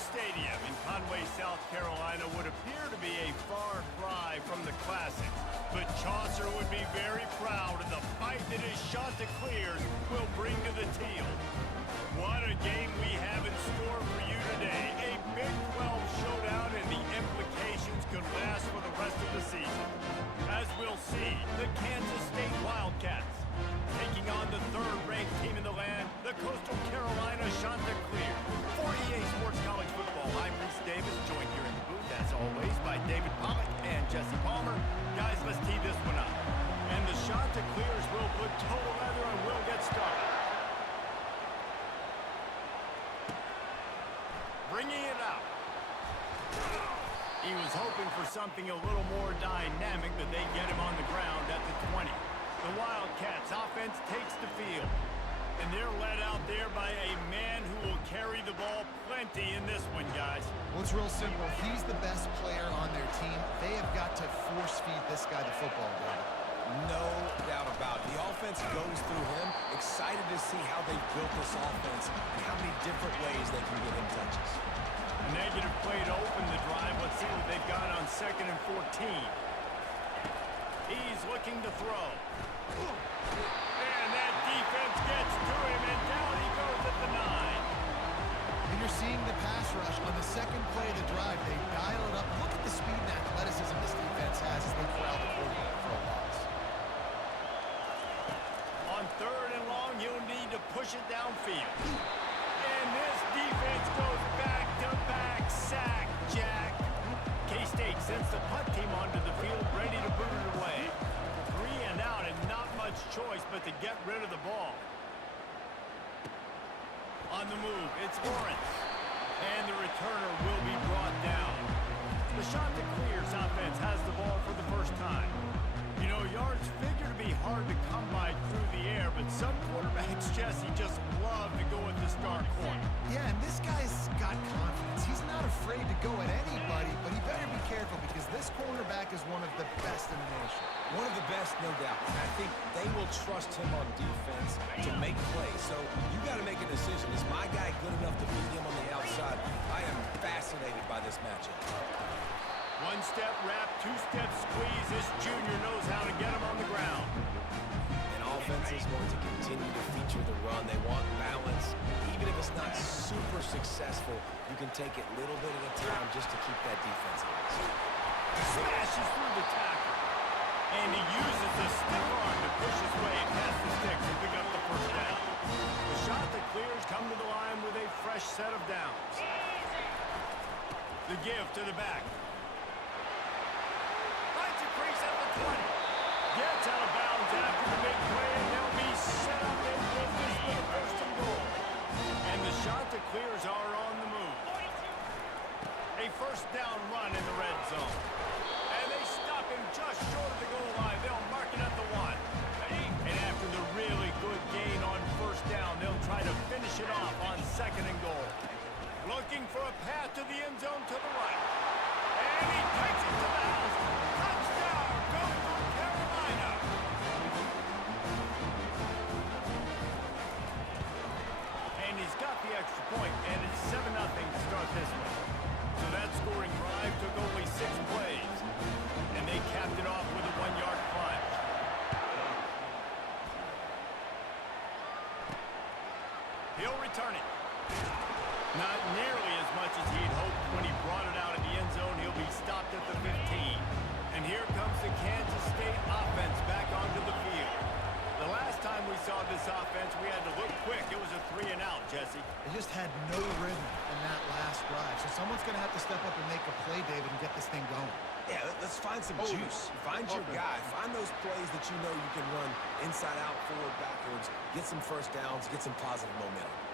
Stadium in Conway, South Carolina would appear to be a far cry from the classics, but Chaucer would be very proud of the fight that his Chanticleers will bring to the Teal. What a game we have in store for you today. A Big 12 showdown, and the implications could last for the rest of the season. As we'll see, the Kansas State Wildcats taking on the third-ranked team in the land, the Coastal Carolina Chanticleers. For EA Sports College Football, I'm Reese Davis, joined here in the booth, as always, by David Pollack and Jesse Palmer. Guys, let's tee this one up. And the Chanticleers will put total leather and we'll get started. Bringing it out. He was hoping for something a little more dynamic, but they get him on the ground at the 20. The Wildcats offense takes the field, and they're led out there by a man who will carry the ball plenty in this one, guys. Well, it's real simple. He's the best player on their team. They have got to force-feed this guy the football, David. No doubt about it. The offense goes through him. Excited to see how they've built this offense and how many different ways they can get him touches. A negative play to open the drive. Let's see what they've got on 2nd and 14. He's looking to throw. And that defense gets to him, and down he goes at the 9. And you're seeing the pass rush on the second play of the drive. They dial it up. Look at the speed and athleticism this defense has as they corral the quarterback for a loss. On 3rd and long, he'll need to push it downfield. And this defense goes back-to-back sack, Jack. K-State sends the punt team onto the field, ready to boot it away. 3 and out, and not much choice but to get rid of the ball. On the move, it's Lawrence. And the returner will be brought down. The Chanticleers offense has the ball for the first time. You know, yards figure to be hard to come by through the air, but some quarterbacks, Jesse, just love to go at the star corner. Yeah, and this guy's got confidence. He's not afraid to go at anybody, but he better be careful because this cornerback is one of the best in the nation. One of the best, no doubt. And I think they will trust him on defense to make plays. So you got to make a decision. Is my guy good enough to beat him on the outside? I am fascinated by this matchup. One-step wrap, two-step squeeze. This junior knows how to get him on the ground. And offense is going to continue to feature the run. They want balance. Even if it's not super successful, you can take it little bit at a time just to keep that defense honest. Smashes through the tackle. And he uses the stiff arm to push his way past the sticks and pick up the first down. The Chanticleers come to the line with a fresh set of downs. The give to the back. Finds a crease at the 20. Gets out of bounds after the big play, and they'll be set up in business with a first and goal. And the Chanticleers are on the move. A first down run in the red zone. And they stop him just short of the goal line. They'll mark it at the 1. And after the really good gain on first down, they'll try to finish it off on 2nd and goal. Looking for a path to the end zone to the right. And he takes it to the house. Touchdown, Coastal Carolina. And he's got the extra point, and it's 7-0 to start this one. So that scoring drive took only 6 plays. And they capped it off with a 1-yard plunge. He'll return it. Not nearly as much as he'd hoped when he brought it out of the end zone. He'll be stopped at the 15. And here comes the Kansas State offense back onto the field. The last time we saw this offense, we had to look quick. It was a 3 and out, Jesse. They just had no rhythm in that last drive. So someone's going to have to step up and make a play, David, and get this thing going. Yeah, let's find some juice. Find your guy. Find those plays that you know you can run inside out, forward, backwards. Get some first downs. Get some positive momentum.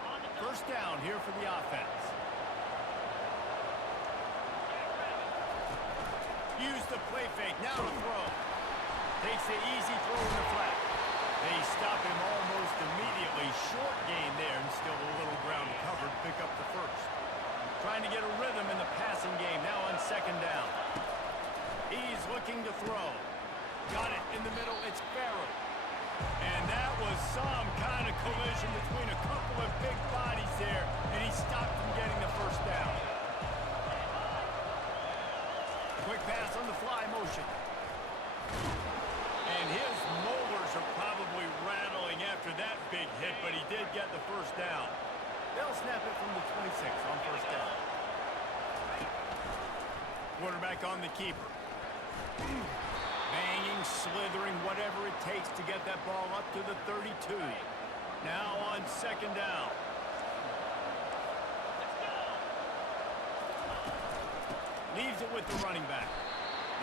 First down here for the offense. Use the play fake. Now to throw. Takes the easy throw in the flat. They stop him almost immediately. Short gain there, and still a little ground covered. Pick up the first. Trying to get a rhythm in the passing game. Now on 2nd down. He's looking to throw. Got it in the middle. It's Farrell. And that was some kind of collision between a couple of big bodies there, and he stopped from getting the first down. Quick pass on the fly motion. And his molars are probably rattling after that big hit, but he did get the first down. They'll snap it from the 26 on first down. Quarterback on the keeper. Banging, slithering, whatever it takes to get that ball up to the 32. Now on second down. Leaves it with the running back.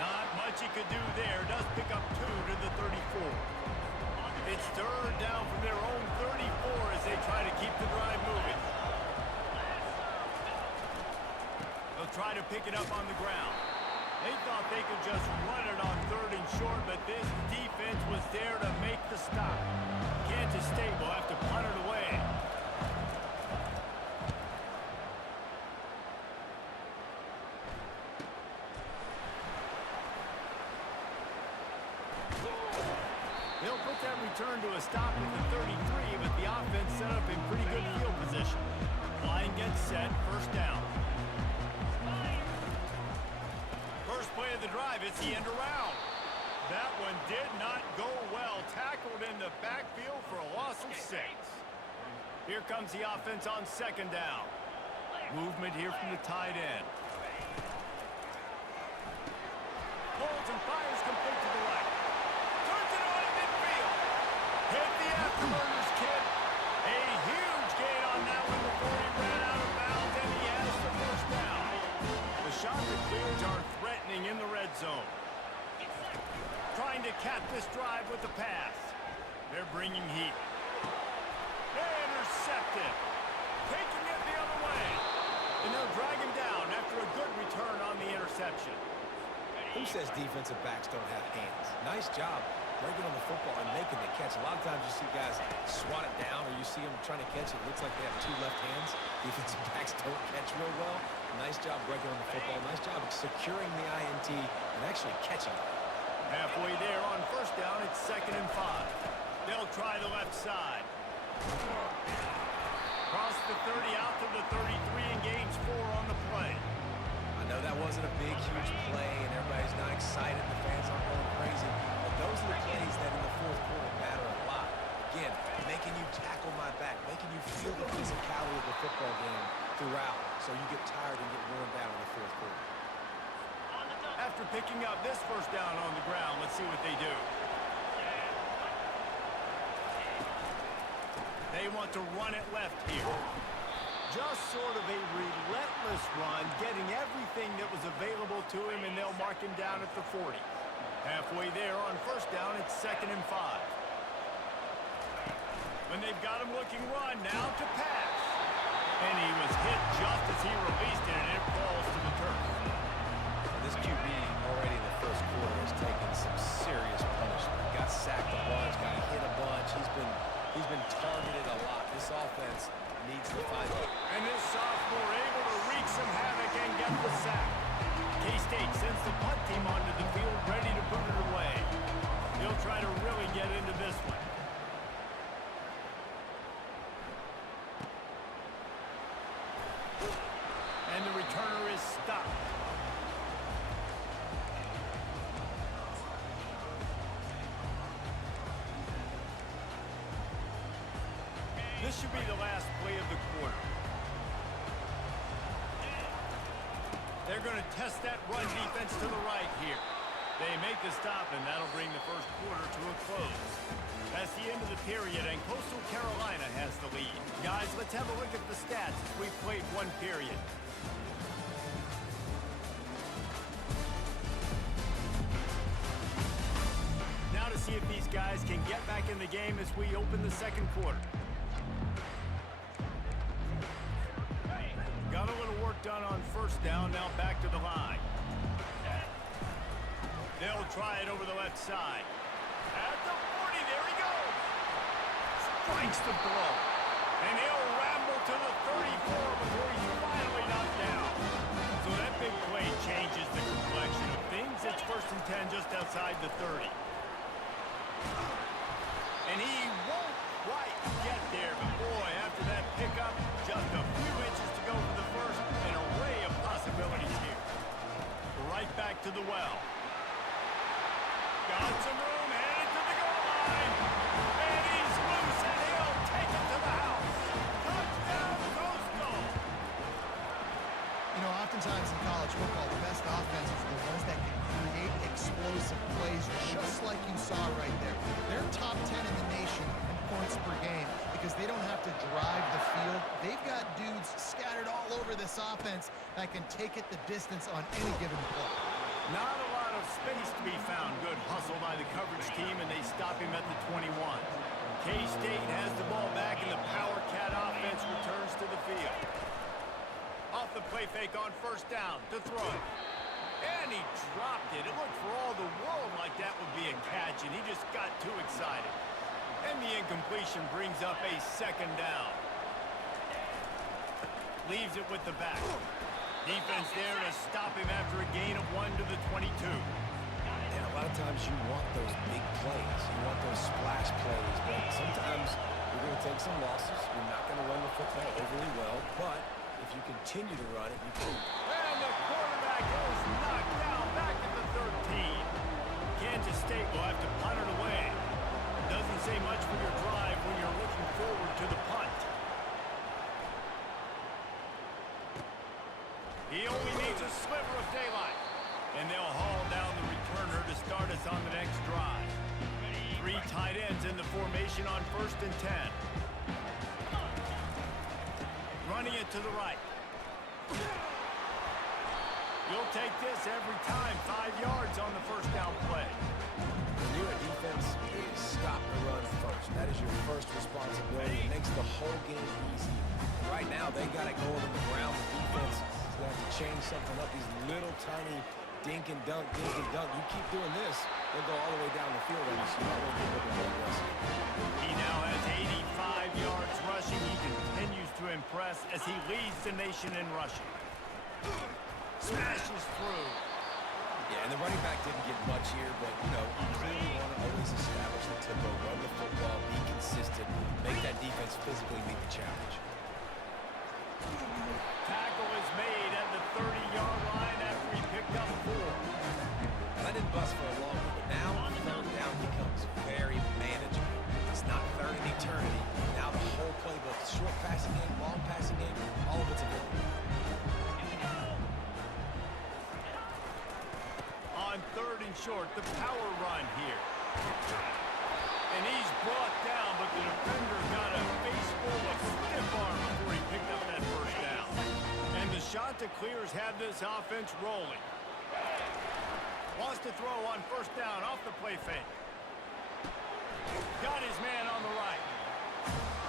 Not much he could do there. Does pick up 2 to the 34. It's third down from their own 34 as they try to keep the drive moving. They'll try to pick it up on the ground. They thought they could just run it on third and short, but this defense was there to make the stop. Kansas State will have to punt it away. They'll put that return to a stop at the 33, but the offense set up in pretty good field position. Line gets set, first down. First play of the drive, it's the end around. That one did not go well. Tackled in the backfield for a loss of 6. Here comes the offense on second down. Movement here from the tight end. Pulls and fires complete to the right. Turns it on in midfield. Hit the afterburners, kid. A huge gain on that one before he ran out of bounds, and he has the first down. The shot that clears are threatening in the red zone. Trying to cap this drive with the pass. They're bringing heat. Intercepted. Taking it the other way. And they'll drag him down after a good return on the interception. Who says defensive backs don't have hands? Nice job breaking on the football and making the catch. A lot of times you see guys swat it down or you see them trying to catch it. It looks like they have 2 left hands. Defensive backs don't catch real well. Nice job breaking on the football. Nice job securing the INT and actually catching it. Halfway there on first down, it's 2nd and 5. They'll try the left side. Cross the 30 out to the 33 and gains 4 on the play. I know that wasn't a big, huge play, and everybody's not excited. The fans aren't going crazy. But those are the plays that in the fourth quarter matter a lot. Again, making you tackle my back, making you feel the physicality of the football game throughout, so you get tired and get worn down in the fourth quarter. After picking up this first down on the ground, let's see what they do. They want to run it left here. Just sort of a relentless run, getting everything that was available to him, and they'll mark him down at the 40. Halfway there on first down, it's 2nd and 5. When they've got him looking run, now to pass. And he was hit just as he released it, and it falls to the turf. This QB already in the first quarter has taken some serious punishment. Got sacked a bunch, got hit a bunch. He's been targeted a lot. This offense needs to find it. And this sophomore able to wreak some havoc and get the sack. K-State sends the punt team onto the field, ready to boot it away. He'll try to really get into this one. And the returner is stopped. This should be the last play of the quarter. They're going to test that run defense to the right here. They make the stop, and that'll bring the first quarter to a close. That's the end of the period, and Coastal Carolina has the lead. Guys, let's have a look at the stats as we've played one period. Now to see if these guys can get back in the game as we open the second quarter. Got a little work done on first down, now back to the line. They'll try it over the left side. At the 40, there he goes. Strikes the blow. And he'll ramble to the 34 before he's finally knocked down. So that big play changes the complexion of things. It's 1st and 10 just outside the 30. And he won't quite get there, but boy, after that pickup, just a few inches to go for the first, an array of possibilities here. Right back to the well. Got some room, headed to the goal line. And he's loose, and he'll take it to the house. Touchdown, Coastal. You know, oftentimes in college football, the best offenses are the ones that can create explosive plays, just like you saw right there. They're top 10 in the nation in points per game because they don't have to drive the field. They've got dudes scattered all over this offense that can take it the distance on any given play. Not a lot of space to be found. Good hustle by the coverage team, and they stop him at the 21. K-State has the ball back, and the Power Cat offense returns to the field. Off the play fake on first down to throw it. And he dropped it. It looked for all the world like that would be a catch, and he just got too excited. And the incompletion brings up a second down. Leaves it with the back. Defense there to stop him after a gain of 1 to the 22. And a lot of times you want those big plays. You want those splash plays. But sometimes you're going to take some losses. You're not going to run the football overly well. But if you continue to run it, you can. And the quarterback is knocked down back at the 13. Kansas State will have to punt it away. Doesn't say much for your drive when you're looking forward to the punt. He only needs a sliver of daylight. And they'll haul down the returner to start us on the next drive. 3 tight ends in the formation on 1st and 10. Running it to the right. You'll take this every time. 5 yards on the first down play. When you're a defense, it is stop the run first. That is your first responsibility. It makes the whole game easy. Right now, they got it going on the ground. The defense is going to have to change something up. These little tiny dink and dunk, dink and dunk. You keep doing this, they'll go all the way down the field on you, so you won't get a little more aggressive. He now has 85 yards rushing. He continues to impress as he leads the nation in rushing. Smashes through. Yeah, and the running back didn't get much here, but, you know, you clearly want to always establish the tempo, run the football, be consistent, make that defense physically meet the challenge. Tackle is made at the 30-yard line after he picked up 4. Well, that didn't bust for a long one, but now third down becomes very manageable. It's not third in eternity. Now the whole playbook, short passing game, long passing game, all of it's available. On 3rd and short, the power run here. And he's brought down, but the defender got a face full of stiff arm before he picked up that first down. And the Chanticleers have this offense rolling. Wants to throw on first down off the play fake. Got his man on the right.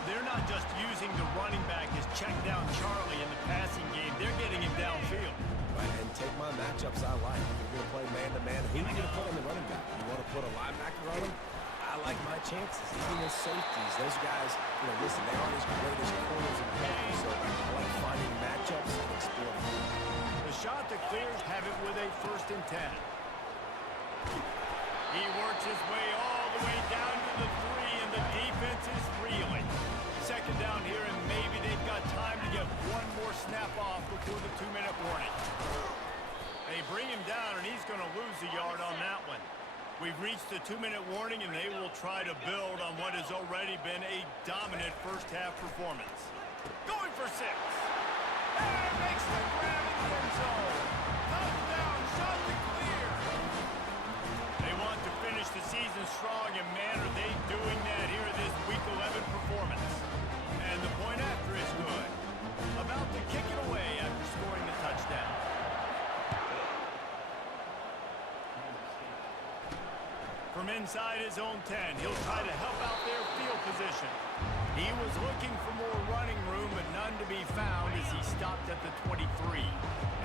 They're not just using the running back as check down Charlie in the passing game. They're getting him downfield. Right, and take my matchups I like. If you're going to play man-to-man, who are you going to put on the running back? You want to put a linebacker on him? I like my chances. Even with safeties, those guys, you know, listen, they aren't as great as corners and coverage, so I like finding matchups and exploring. The Chanticleers have it with a 1st and 10. He works his way all the way down to the 3, and the defense is reeling. 2nd down here, and maybe they've got time to get one more snap off before the 2-minute warning. They bring him down, and he's going to lose a yard on that one. We've reached the 2-minute warning, and they will try to build on what has already been a dominant first-half performance. Going for 6. And makes the grab in the end zone. Touchdown, Chanticleer. They want to finish the season strong, and man, are they doing that here in this Week 11 performance. And the point after is good. About to kick it away after scoring the touchdown. From inside his own 10, he'll try to help out their field position. He was looking for more running room, but none to be found as he stopped at the 23.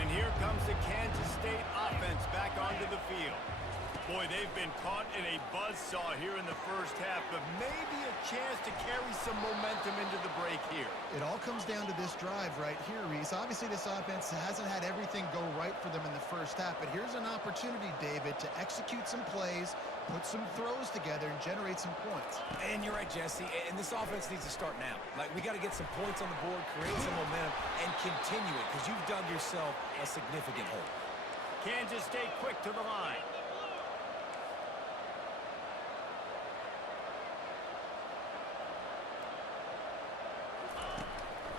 And here comes the Kansas State offense back onto the field. Boy, they've been caught in a buzzsaw here in the first half, but maybe a chance to carry some momentum into the break here. It all comes down to this drive right here, Reese. Obviously, this offense hasn't had everything go right for them in the first half, but here's an opportunity, David, to execute some plays, put some throws together, and generate some points. And you're right, Jesse, and this offense needs to start now. Like, we got to get some points on the board, create some momentum, and continue it, because you've dug yourself a significant hole. Kansas stay quick to the line.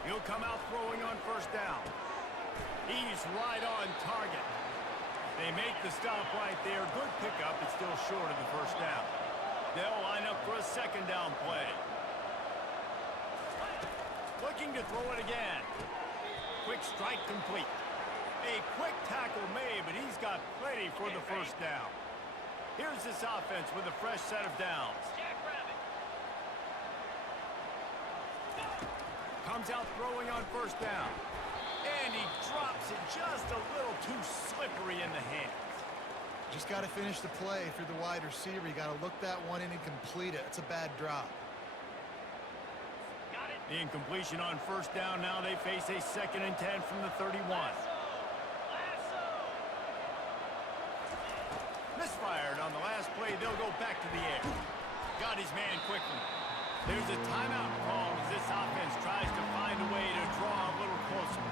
He'll come out throwing on first down. He's right on target. They make the stop right there. Good pickup. It's still short of the first down. They'll line up for a second down play. Looking to throw it again. Quick strike complete. A quick tackle made, but he's got plenty for the first down. Here's this offense with a fresh set of downs. Comes out throwing on first down. And he drops it just a little too slippery in the hands. Just got to finish the play for the wide receiver. You got to look that one in and complete it. It's a bad drop. The incompletion on first down. Now they face a 2nd and 10 from the 31. Misfired on the last play. They'll go back to the air. Got his man quickly. There's a timeout call as this offense tries to find a way to draw a little closer.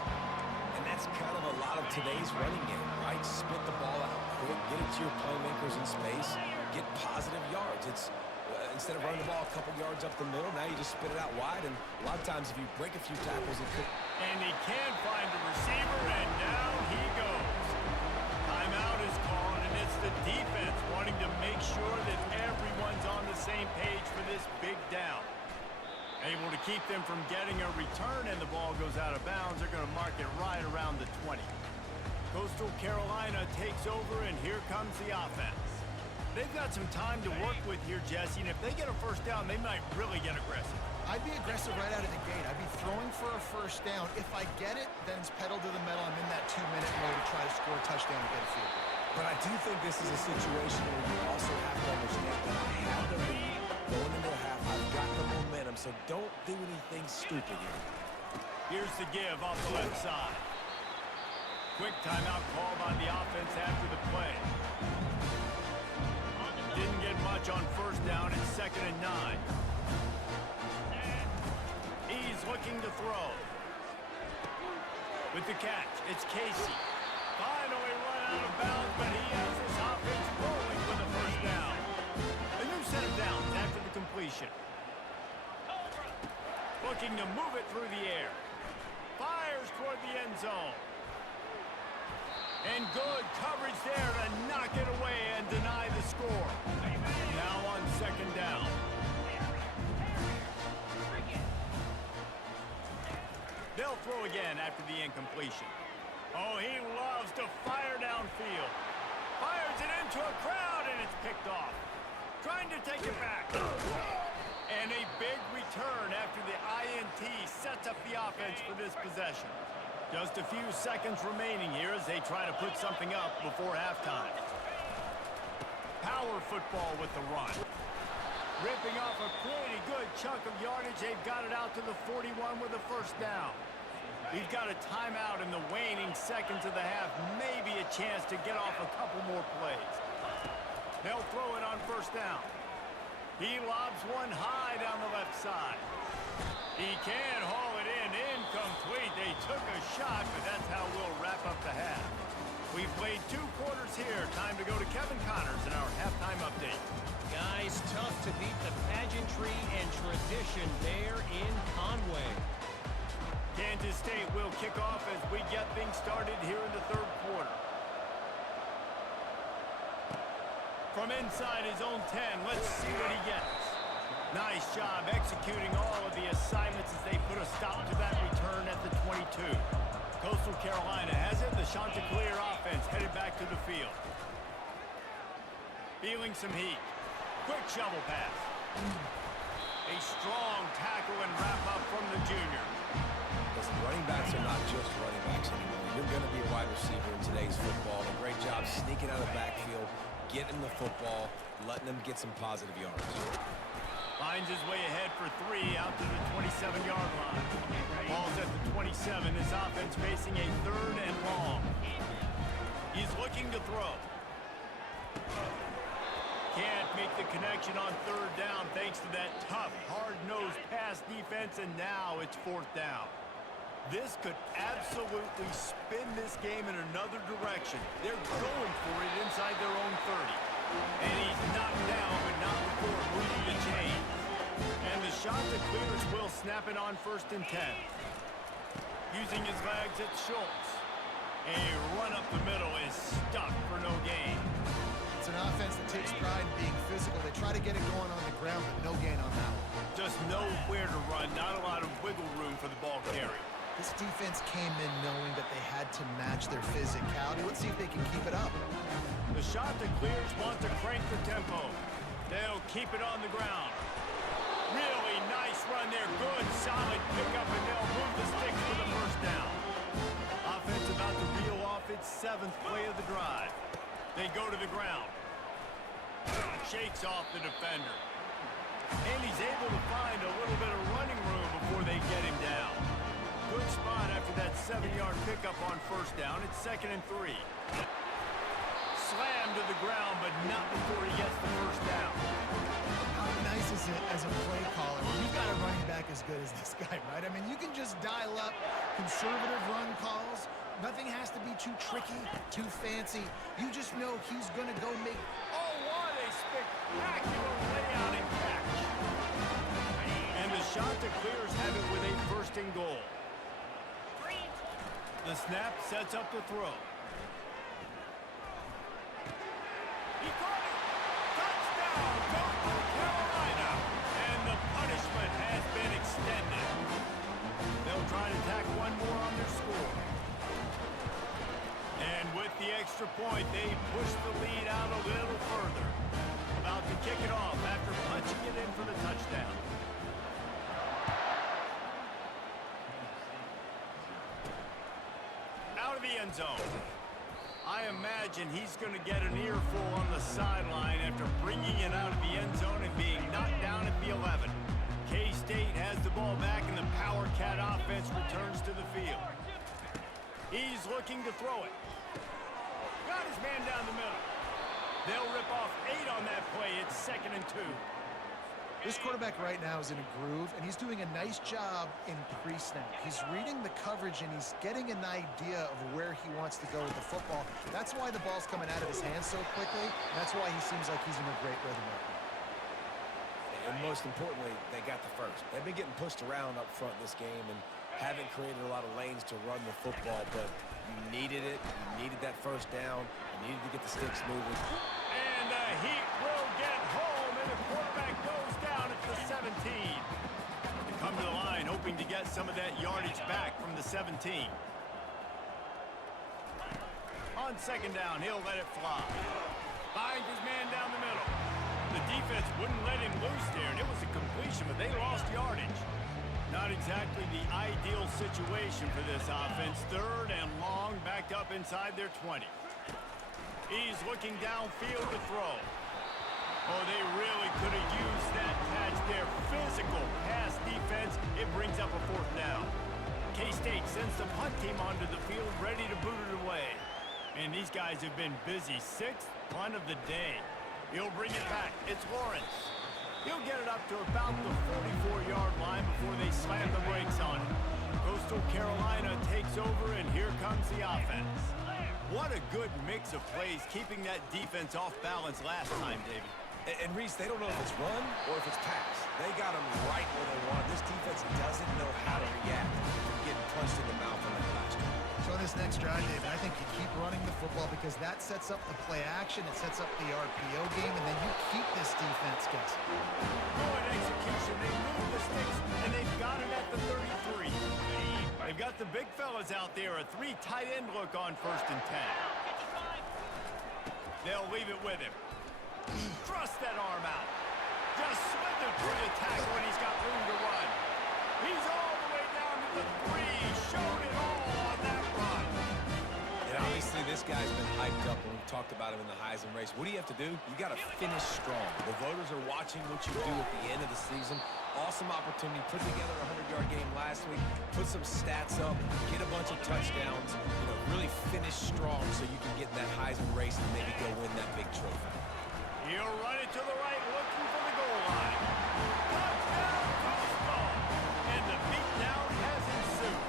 And that's kind of a lot of today's running game, right? Spit the ball out quick, get it to your playmakers in space, get positive yards. It's instead of running the ball a couple yards up the middle, now you just spit it out wide. And a lot of times if you break a few tackles, it could... And he can find the receiver, and down he goes. Timeout is called, and it's the defense wanting to make sure that everyone's on the same page for this big down. Able to keep them from getting a return, and the ball goes out of bounds. They're going to mark it right around the 20. Coastal Carolina takes over, and here comes the offense. They've got some time to work with here, Jesse, and if they get a first down, they might really get aggressive. I'd be aggressive right out of the gate. I'd be throwing for a first down. If I get it, then it's pedal to the metal. I'm in that 2-minute mode to try to score a touchdown and get a field goal. But I do think this is a situation where you also have to understand that I have the lead going into the half. I've got the momentum, so don't do anything stupid here. Here's the give off the left side. Quick timeout called on the offense after the play. Didn't get much on first down. It's 2nd and 9. He's looking to throw. With the catch, it's Casey. Finally run out of bounds, but he has his offense rolling for the first down. A new set of downs after the completion. Looking to move it through the air. Fires toward the end zone. And good coverage there to knock it away and deny the score. Now on 2nd down. They'll throw again after the incompletion. Oh, he loves to fire downfield. Fires it into a crowd, and it's picked off. Trying to take it back. And a big return after the INT sets up the offense for this possession. Just a few seconds remaining here as they try to put something up before halftime. Power football with the run. Ripping off a pretty good chunk of yardage. They've got it out to the 41 with a first down. We've got a timeout in the waning seconds of the half. Maybe a chance to get off a couple more plays. They'll throw it on first down. He lobs one high down the left side. He can haul it in. Incomplete. They took a shot, but that's how we'll wrap up the half. We've played 2 quarters here. Time to go to Kevin Connors in our halftime update. Guys, tough to beat the pageantry and tradition there in Conway. Kansas State will kick off as we get things started here in the 3rd quarter. From inside his own 10, let's see what he gets. Nice job executing all of the assignments as they put a stop to that return at the 22. Coastal Carolina has it. The Chanticleer offense headed back to the field. Feeling some heat. Quick shovel pass. A strong tackle and wrap up from the junior. Listen, running backs are not just running backs anymore. You're going to be a wide receiver in today's football. A great job sneaking out of the backfield, getting the football, letting them get some positive yards. Finds his way ahead for 3 out to the 27-yard line. Ball's at the 27. His offense facing a 3rd and long. He's looking to throw. Can't make the connection on 3rd down thanks to that tough, hard-nosed pass defense, and now it's 4th down. This could absolutely spin this game in another direction. They're going for it inside their own 30. And he's knocked down, but not before moving the chain. And the shot that clears will snap it on 1st and 10. Using his legs, it's Schultz. A run up the middle is stuck for no gain. It's an offense that takes pride in being physical. They try to get it going on the ground, but no gain on that one. Just nowhere to run, not a lot of wiggle room for the ball carrier. This defense came in knowing that they had to match their physicality. Let's see if they can keep it up. The shot that clears wants to crank the tempo. They'll keep it on the ground. Really nice run there. Good, solid pickup, and they'll move the sticks for the 1st down. Offense about to reel off its 7th play of the drive. They go to the ground. Shakes off the defender. And he's able to find a little bit of running room before they get him down. Good spot after that 7-yard pickup on 1st down. It's 2nd and 3. Slam to the ground, but not before he gets the 1st down. How nice is it as a play caller when you've got a running back as good as this guy, right? I mean, you can just dial up conservative run calls. Nothing has to be too tricky, too fancy. You just know he's going to go make... Oh, what a spectacular layout and catch. And the shot that clears have it with a 1st and goal. The snap sets up the throw. He caught it. Touchdown, Coastal Carolina. And the punishment has been extended. They'll try to tack one more on their score. And with the extra point, they push the lead out a little further. About to kick it off after punching it in for the touchdown. Out of the end zone. I imagine he's going to get an earful on the sideline after bringing it out of the end zone and being knocked down at the 11. K-State has the ball back and the Power Cat offense returns to the field. He's looking to throw it. Got his man down the middle. They'll rip off 8 on that play. It's 2nd and 2. This quarterback right now is in a groove, and he's doing a nice job in pre-snap. He's reading the coverage, and he's getting an idea of where he wants to go with the football. That's why the ball's coming out of his hands so quickly. That's why he seems like he's in a great rhythm right now. And most importantly, they got the 1st. They've been getting pushed around up front this game and haven't created a lot of lanes to run the football, but you needed it. You needed that 1st down. You needed to get the sticks moving. And the Heat will get home, and the quarterback goes down at the 17. They come to the line hoping to get some of that yardage back from the 17. On 2nd down, he'll let it fly. Finds his man down the middle. The defense wouldn't let him loose there, and it was a completion, but they lost yardage. Not exactly the ideal situation for this offense. 3rd and long, backed up inside their 20. He's looking downfield to throw. Oh, they really could have used that catch there. Physical pass defense. It brings up a 4th down. K-State sends the punt team onto the field, ready to boot it away. And these guys have been busy. 6th punt of the day. He'll bring it back. It's Lawrence. He'll get it up to about the 44-yard line before they slam the brakes on it. Coastal Carolina takes over, and here comes the offense. What a good mix of plays, keeping that defense off balance last time, David. And Reese, they don't know if it's run or if it's pass. They got them right where they want. This defense doesn't know how to react to getting punched in the mouth on that last drive. So in this next drive, David, I think you keep running the football because that sets up the play action, it sets up the RPO game, and then you keep this defense guessing. Good execution. They move the sticks, and they've got it at the 33. They've got the big fellas out there. A 3 tight end look on 1st and 10. They'll leave it with him. Thrust that arm out. Just slithered through the tackle when he's got room to run. He's all the way down to the 3. Showed it all on that run. And obviously this guy's been hyped up when we've talked about him in the Heisman race. What do you have to do? You got to finish strong. The voters are watching what you do at the end of the season. Awesome opportunity. Put together a 100-yard game last week. Put some stats up. Get a bunch of touchdowns. You know, really finish strong so you can get in that Heisman race and maybe go win that big trophy. He'll run it to the right, looking for the goal line. Touchdown, Coastal! And the beatdown has ensued.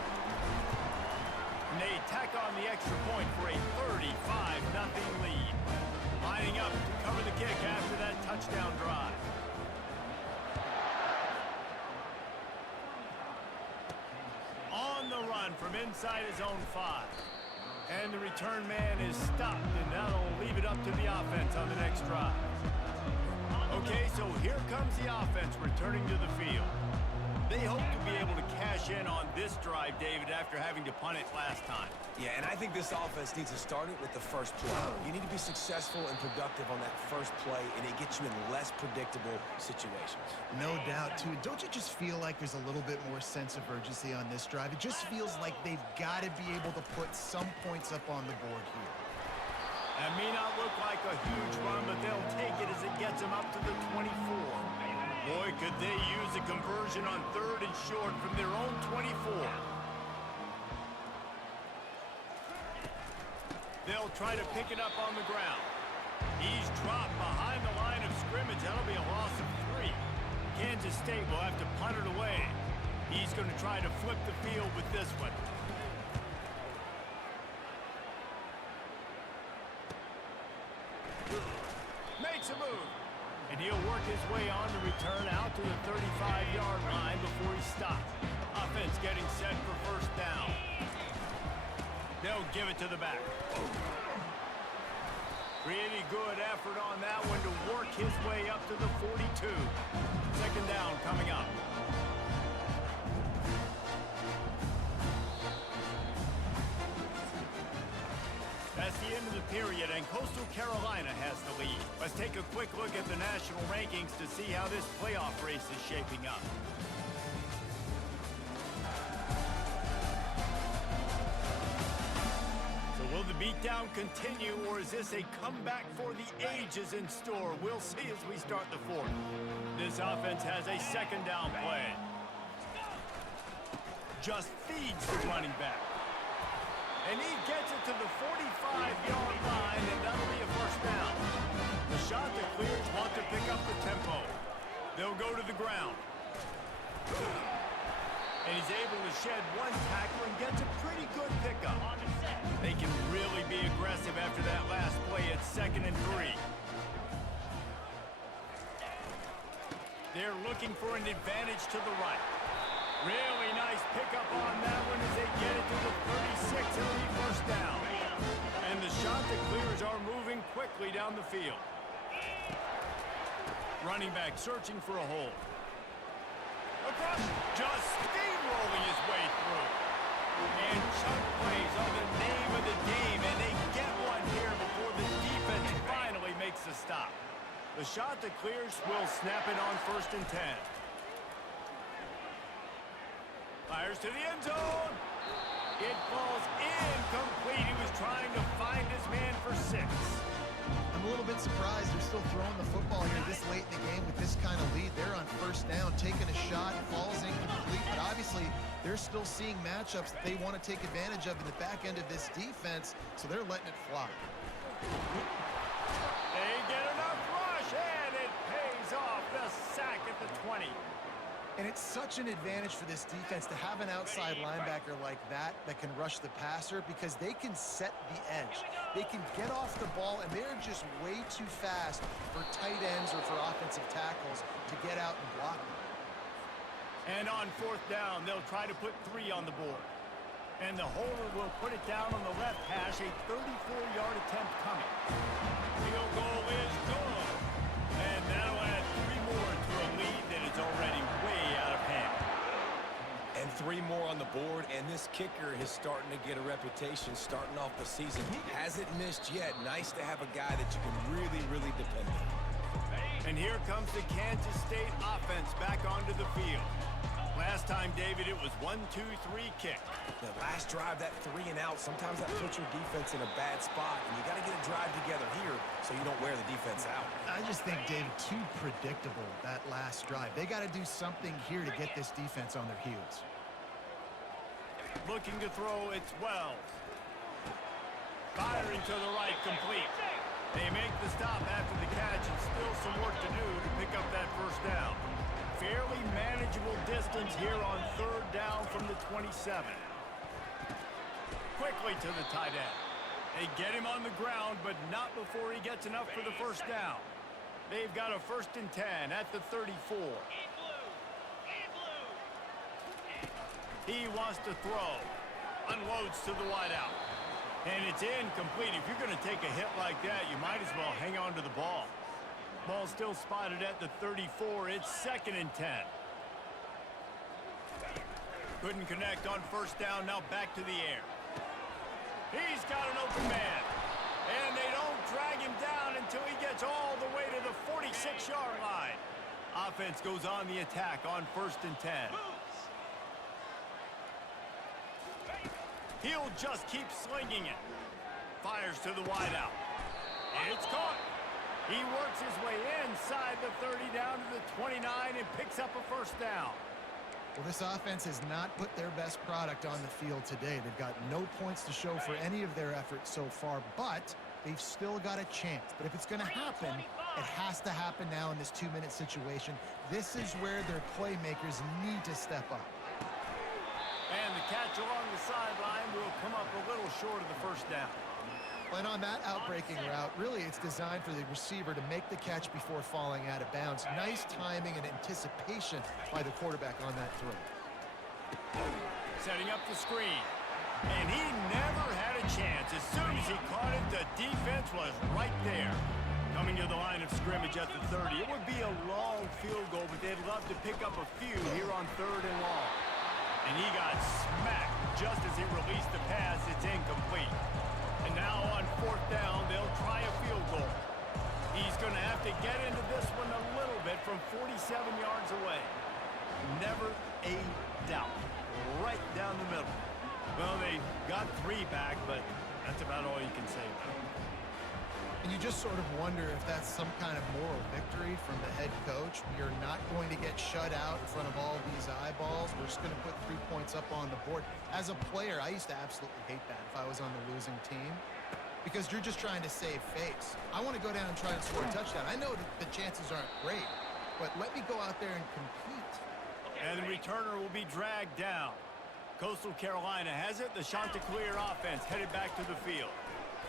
from inside his own 5. And the return man is stopped, and that'll leave it up to the offense on the next drive. Okay, so here comes the offense returning to the field. They hope to be able to cash in on this drive, David, after having to punt it last time. Yeah, and I think this offense needs to start it with the first play. You need to be successful and productive on that first play, and it gets you in less predictable situations. No doubt, too. Don't you just feel like there's a little bit more sense of urgency on this drive? It just feels like they've got to be able to put some points up on the board here. That may not look like a huge run, but they'll take it as it gets them up to the 24. Boy, could they use a conversion on 3rd and short from their own 24. They'll try to pick it up on the ground. He's dropped behind the line of scrimmage. That'll be a loss of 3. Kansas State will have to punt it away. He's going to try to flip the field with this one. Makes a move. And he'll work his way on the return out to the 35-yard line before he stops. Offense getting set for first down. They'll give it to the back. Pretty good effort on that one to work his way up to the 42. Second down coming up. That's the end of the period, and Coastal Carolina has the lead. Let's take a quick look at the national rankings to see how this playoff race is shaping up. So will the beatdown continue, or is this a comeback for the ages in store? We'll see as we start the 4th. This offense has a second down play. Just feeds the running back. And he gets it to the 45-yard line, and that'll be a first down. The shot that clears want to pick up the tempo. They'll go to the ground. And he's able to shed one tackle and gets a pretty good pickup. They can really be aggressive after that last play at 2nd and 3. They're looking for an advantage to the right. Really nice pickup on that one as they get it to the 36. It'll be first down. And the shot that clears are moving quickly down the field. Running back searching for a hole. Across, just steamrolling his way through. And chunk plays are the name of the game, and they get one here before the defense finally makes the stop. The shot that clears will snap it on 1st and 10. Fires to the end zone. It falls incomplete. He was trying to find his man for 6. I'm a little bit surprised they're still throwing the football here this late in the game with this kind of lead. They're on first down, taking a shot, falls incomplete, but obviously they're still seeing matchups that they want to take advantage of in the back end of this defense, so they're letting it fly. They get enough rush, and it pays off. The sack at the 20. And it's such an advantage for this defense to have an outside linebacker like that can rush the passer because they can set the edge. They can get off the ball, and they're just way too fast for tight ends or for offensive tackles to get out and block them. And on 4th down, they'll try to put 3 on the board. And the holder will put it down on the left hash, a 34-yard attempt coming. Field goal is good. And that'll add 3 more to a lead that is already way out of hand. And 3 more on the board, and this kicker is starting to get a reputation starting off the season. Hasn't missed yet. Nice to have a guy that you can really, really depend on. And here comes the Kansas State offense back onto the field. Last time, David, it was 1-2-3 kick. The last drive, that 3 and out, sometimes that puts your defense in a bad spot, and you got to get a drive together here so you don't wear the defense out. I just think, David, too predictable, that last drive. They got to do something here to get this defense on their heels. Looking to throw, it's Wells. Firing to the right, complete. They make the stop after the catch, and still some work to do to pick up that first down. Fairly manageable distance here on 3rd down from the 27. Quickly to the tight end. They get him on the ground, but not before he gets enough for the first down. They've got a 1st and 10 at the 34. He wants to throw. Unloads to the wideout. And it's incomplete. If you're going to take a hit like that, you might as well hang on to the ball. Ball still spotted at the 34. It's 2nd and 10. Couldn't connect on first down. Now back to the air. He's got an open man. And they don't drag him down until he gets all the way to the 46-yard line. Offense goes on the attack on 1st and 10. He'll just keep slinging it. Fires to the wideout. It's caught. He works his way inside the 30 down to the 29 and picks up a first down. Well, this offense has not put their best product on the field today. They've got no points to show for any of their efforts so far, but they've still got a chance. But if it's going to happen, it has to happen now in this 2-minute situation. This is where their playmakers need to step up. And the catch along the sideline will come up a little short of the first down. And on that outbreaking route, really it's designed for the receiver to make the catch before falling out of bounds. Nice timing and anticipation by the quarterback on that throw. Setting up the screen. And he never had a chance. As soon as he caught it, the defense was right there. Coming to the line of scrimmage at the 30. It would be a long field goal, but they'd love to pick up a few here on 3rd and long. And he got smacked just as he released the pass. It's incomplete. And now on 4th down, they'll try a field goal. He's going to have to get into this one a little bit from 47 yards away. Never a doubt. Right down the middle. Well, they got 3 back, but that's about all you can say about it. And you just sort of wonder if that's some kind of moral victory from the head coach. We are not going to get shut out in front of all these eyeballs. We're just going to put 3 points up on the board. As a player, I used to absolutely hate that if I was on the losing team, because you're just trying to save face. I want to go down and try and score a touchdown. I know that the chances aren't great, but let me go out there and compete. And the returner will be dragged down. Coastal Carolina has it. The Chanticleer offense headed back to the field.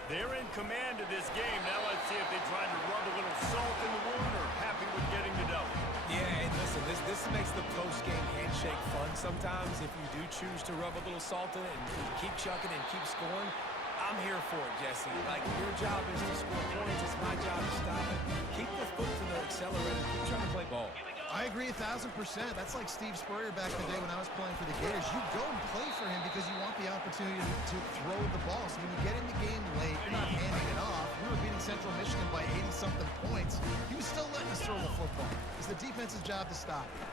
They're in command of this game. Now let's see if they try to rub a little salt in the wound or happy with getting the W. Yeah, and listen, this makes the post-game handshake fun sometimes. If you do choose to rub a little salt in it and keep chucking and keep scoring, I'm here for it, Jesse. Like, your job is to score points. It's my job to stop it. Keep the foot to the accelerator. Keep trying to play ball. I agree 1,000%. That's like Steve Spurrier back in the day when I was playing for the Gators. You go and play for him because you want the opportunity to throw the ball. So when you get in the game late, you're not handing it off. We were beating Central Michigan by 80-something points. He was still letting us throw the football. It's the defense's job to stop it.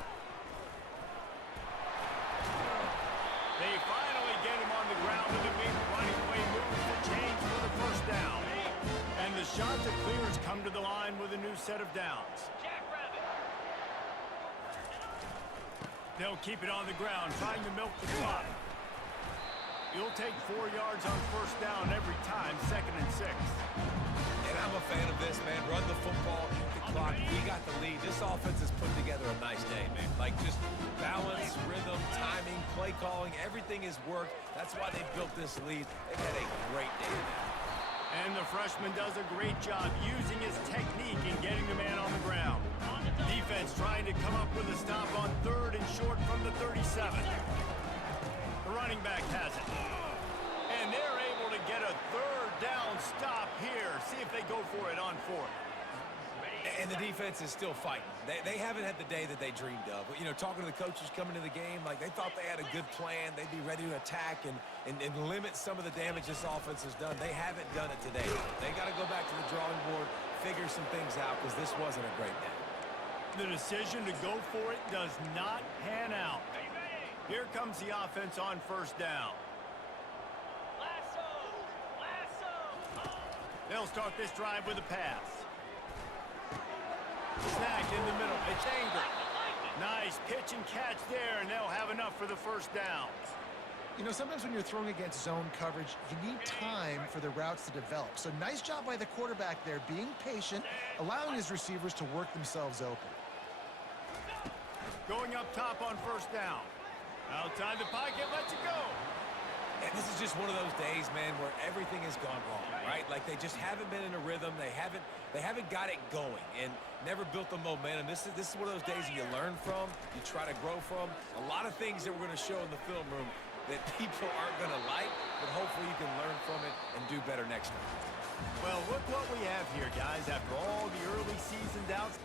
They finally get him on the ground with a big running play move to change for the first down. And the Chanticleers come to the line with a new set of downs. They'll keep it on the ground, trying to milk the clock. You'll take 4 yards on first down every time, 2nd and 6. And I'm a fan of this, man. Run the football, eat the clock. We got the lead. This offense has put together a nice day, man. Like, just balance, rhythm, timing, play calling, everything has worked. That's why they built this lead. They've had a great day now. And the freshman does a great job using his technique and getting the man on the ground. Defense trying to come up with a stop on 3rd and short from the 37. The running back has it. And they're able to get a 3rd down stop here. See if they go for it on 4th. And the defense is still fighting. They haven't had the day that they dreamed of. You know, talking to the coaches coming to the game, like, they thought they had a good plan. They'd be ready to attack and limit some of the damage this offense has done. They haven't done it today. They got to go back to the drawing board, figure some things out, because this wasn't a great day. The decision to go for it does not pan out. Here comes the offense on first down. They'll start this drive with a pass. Snagged in the middle. It's Anger. Nice pitch and catch there, and they'll have enough for the first down. You know, sometimes when you're throwing against zone coverage, you need time for the routes to develop. So nice job by the quarterback there, being patient, allowing his receivers to work themselves open. Going up top on first down. Outside the pocket, lets it go. And this is just one of those days, man, where everything has gone wrong, right? Like, they just haven't been in a rhythm. They haven't got it going and never built the momentum. This is one of those days that you learn from, you try to grow from. A lot of things that we're going to show in the film room that people aren't going to like, but hopefully you can learn from it and do better next time. Well, look what we have here, guys. After all the early season doubts,